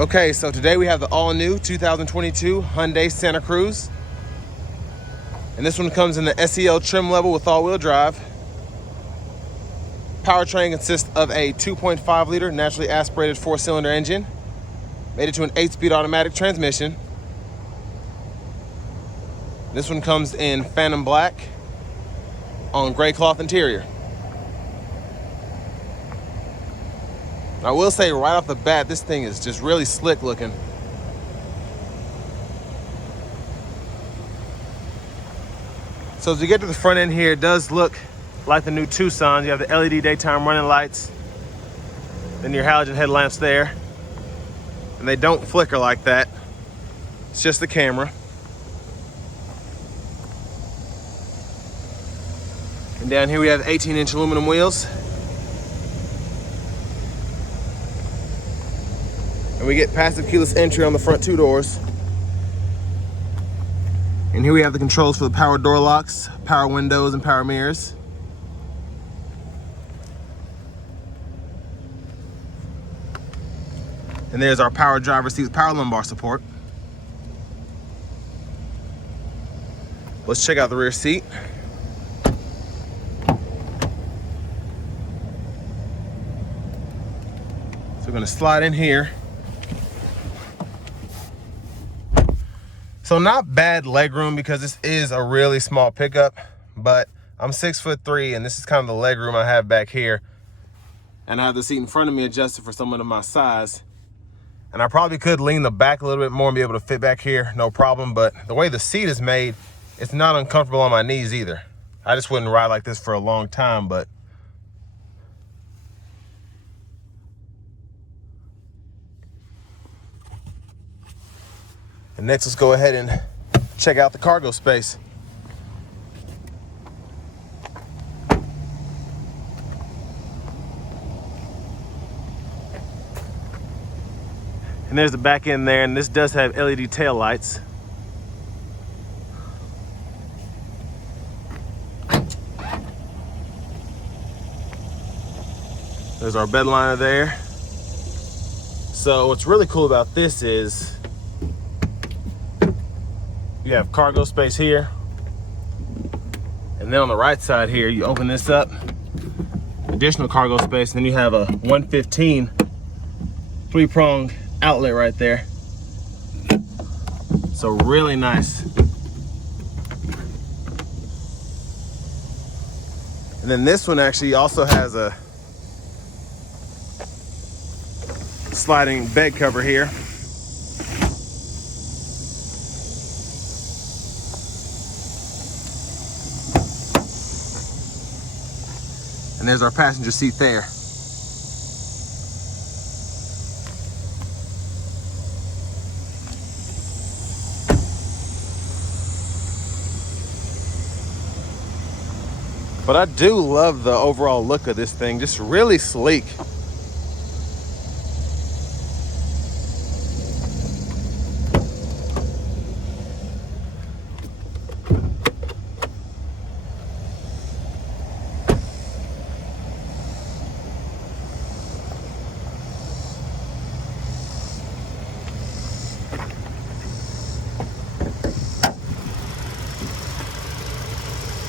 Okay, so today we have the all-new 2022 Hyundai Santa Cruz. And this one comes in the SEL trim level with all-wheel drive. Powertrain consists of a 2.5-liter naturally aspirated 4-cylinder engine, mated to an 8-speed automatic transmission. This one comes in Phantom Black on gray cloth interior. I will say right off the bat, this thing is just really slick looking. So as we get to the front end here, it does look like the new Tucson. You have the LED daytime running lights, then your halogen headlamps there. And they don't flicker like that. It's just the camera. And down here we have 18-inch aluminum wheels. And we get passive keyless entry on the front two doors. And here we have the controls for the power door locks, power windows, and power mirrors. And there's our power driver's seat with power lumbar support. Let's check out the rear seat. So we're gonna slide in here. So not bad legroom because this is a really small pickup, but I'm 6'3" and this is kind of the legroom I have back here. And I have the seat in front of me adjusted for someone of my size. And I probably could lean the back a little bit more and be able to fit back here, no problem. But the way the seat is made, it's not uncomfortable on my knees either. I just wouldn't ride like this for a long time, but. And next, let's go ahead and check out the cargo space. And there's the back end there, and this does have LED tail lights. There's our bed liner there. So what's really cool about this is you have cargo space here. And then on the right side here, you open this up, additional cargo space, and then you have a 115 three-prong outlet right there. So really nice. And then this one actually also has a sliding bed cover here. And there's our passenger seat there. But I do love the overall look of this thing, just really sleek.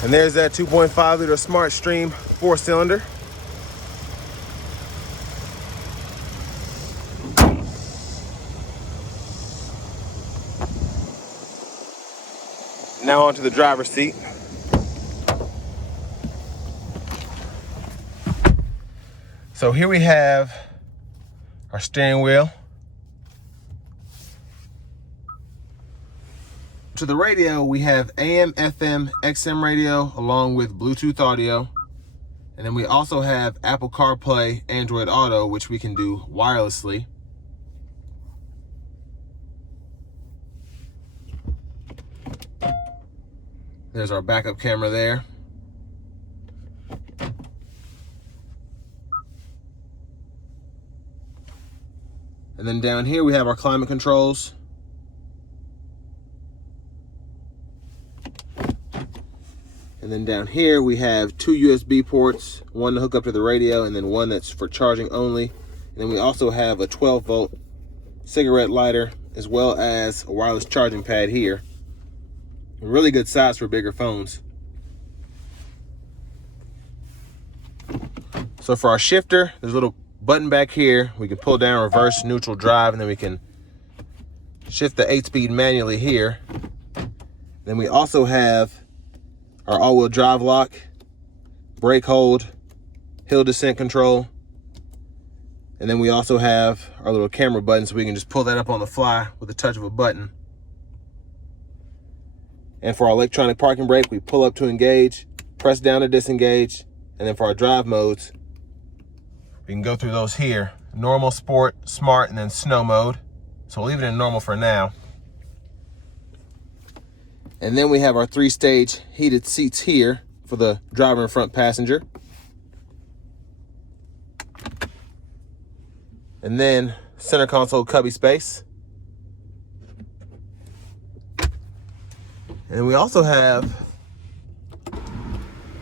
And there's that 2.5-liter Smart Stream 4-cylinder. Now onto the driver's seat. So here we have our steering wheel. To the radio, we have AM, FM, XM radio, along with Bluetooth audio. And then we also have Apple CarPlay, Android Auto, which we can do wirelessly. There's our backup camera there. And then down here we have our climate controls. And then down here we have two USB ports, one to hook up to the radio and then one that's for charging only. And then we also have a 12-volt cigarette lighter, as well as a wireless charging pad here. A really good size for bigger phones. So for our shifter, there's a little button back here. We can pull down reverse, neutral, drive, and then we can shift the 8-speed manually here. Then we also have our all-wheel drive lock, brake hold, hill descent control. And then we also have our little camera button, so we can just pull that up on the fly with the touch of a button. And for our electronic parking brake, we pull up to engage, press down to disengage. And then for our drive modes, we can go through those here. Normal, sport, smart, and then snow mode. So we'll leave it in normal for now. And then we have our 3-stage heated seats here for the driver and front passenger. And then center console cubby space. And we also have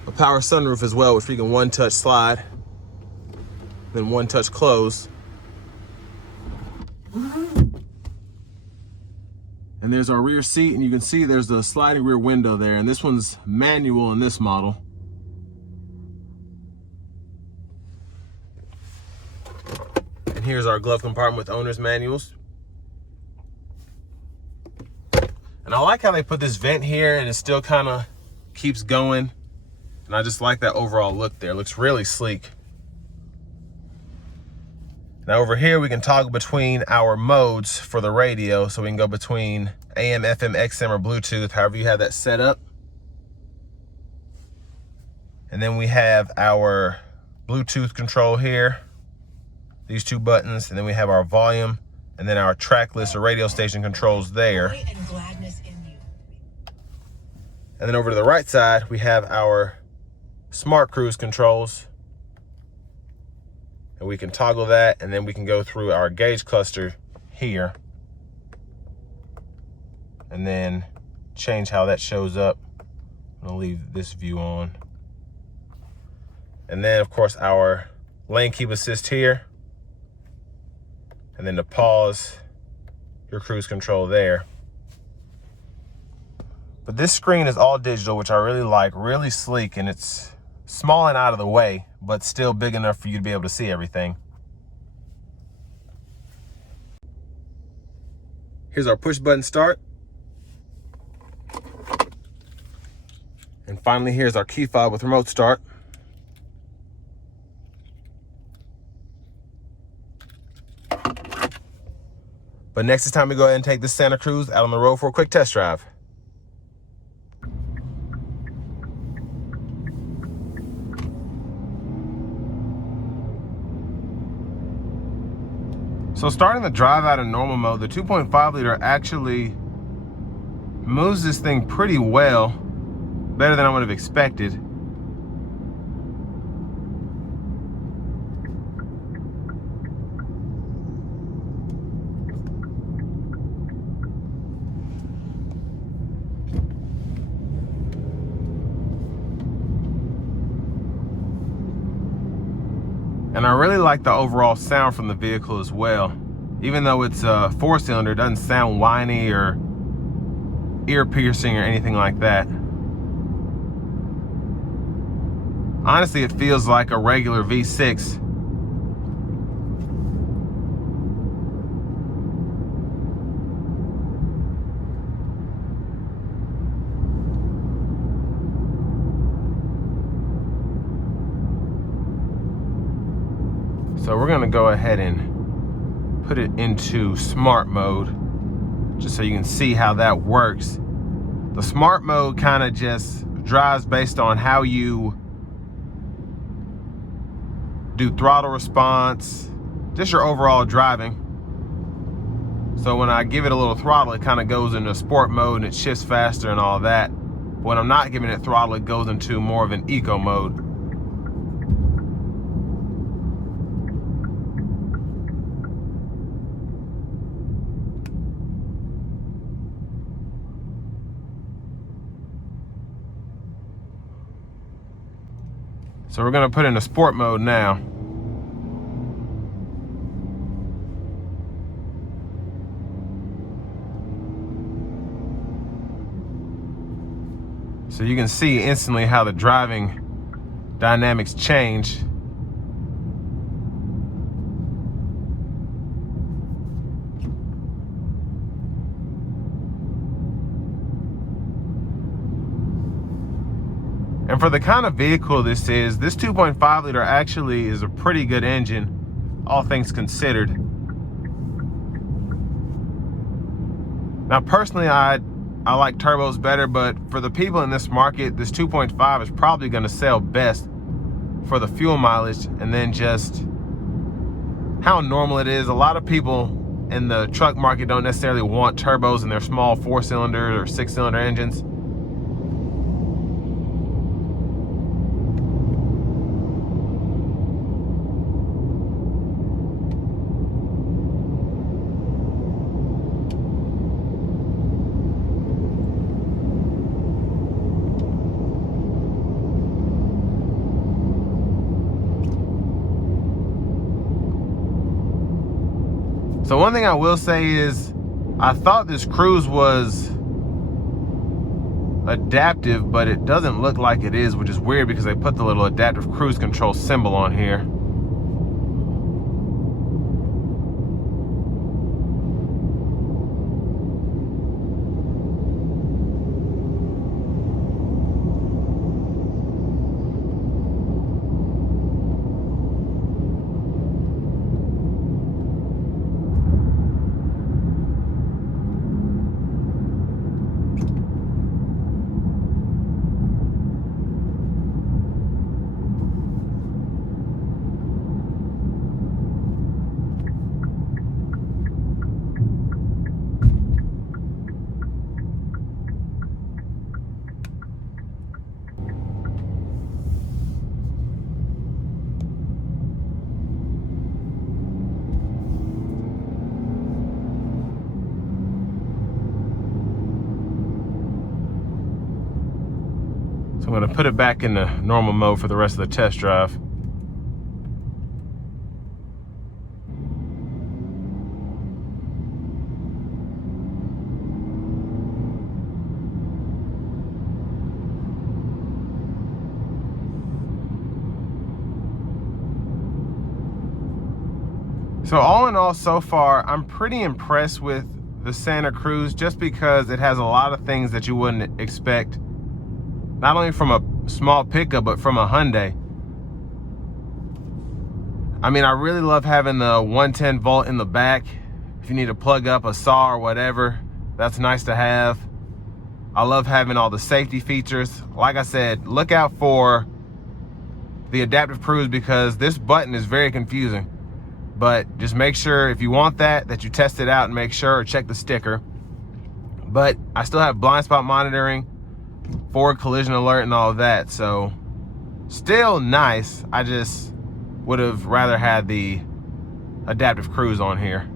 a power sunroof as well, which we can one-touch slide, then one-touch close. And there's our rear seat, and you can see there's the sliding rear window there, and this one's manual in this model. And here's our glove compartment with owner's manuals. And I like how they put this vent here and it still kind of keeps going. And I just like that overall look there. It looks really sleek. Now over here, we can toggle between our modes for the radio. So we can go between AM, FM, XM, or Bluetooth, however you have that set up. And then we have our Bluetooth control here, these two buttons. And then we have our volume and then our track list or radio station controls there. And then over to the right side, we have our smart cruise controls. And we can toggle that, and then we can go through our gauge cluster here. And then change how that shows up. I'm gonna leave this view on. And then of course our lane keep assist here. And then to pause, your cruise control there. But this screen is all digital, which I really like, really sleek, and it's small and out of the way, but still big enough for you to be able to see everything. Here's our push button start. And finally, here's our key fob with remote start. But next it's time to go ahead and take this Santa Cruz out on the road for a quick test drive. So starting the drive out in normal mode, the 2.5 liter actually moves this thing pretty well, better than I would have expected. And I really like the overall sound from the vehicle as well. Even though it's a 4-cylinder, it doesn't sound whiny or ear-piercing or anything like that. Honestly, it feels like a regular V6. So we're gonna go ahead and put it into smart mode, just so you can see how that works. The smart mode kind of just drives based on how you do throttle response, just your overall driving. So when I give it a little throttle, it kind of goes into sport mode and it shifts faster and all that. But when I'm not giving it throttle, it goes into more of an eco mode. So we're gonna put in a sport mode now. So you can see instantly how the driving dynamics change. And for the kind of vehicle this 2.5 liter actually is a pretty good engine, all things considered. Now personally, I like turbos better, but for the people in this market, this 2.5 is probably going to sell best for the fuel mileage, and then just how normal it is. A lot of people in the truck market don't necessarily want turbos in their small 4-cylinder or 6-cylinder engines. So one thing I will say is I thought this cruise was adaptive, but it doesn't look like it is, which is weird because they put the little adaptive cruise control symbol on here. I'm going to put it back in the normal mode for the rest of the test drive. So all in all, so far, I'm pretty impressed with the Santa Cruz, just because it has a lot of things that you wouldn't expect, not only from a small pickup, but from a Hyundai. I mean, I really love having the 110 volt in the back. If you need to plug up a saw or whatever, that's nice to have. I love having all the safety features. Like I said, look out for the adaptive cruise because this button is very confusing. But just make sure if you want that you test it out and make sure, or check the sticker. But I still have blind spot monitoring, forward collision alert and all of that, so still nice. I just would have rather had the adaptive cruise on here.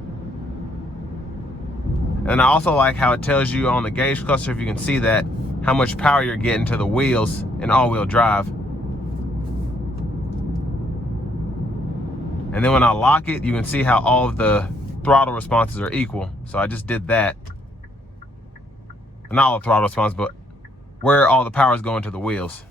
And I also like how it tells you on the gauge cluster, if you can see that, how much power you're getting to the wheels in all-wheel drive. And then when I lock it, you can see how all of the throttle responses are equal. So I just did that. Not all the throttle response, but where all the power is going to the wheels.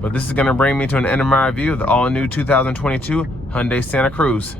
But this is going to bring me to an end of my review of the all-new 2022 Hyundai Santa Cruz.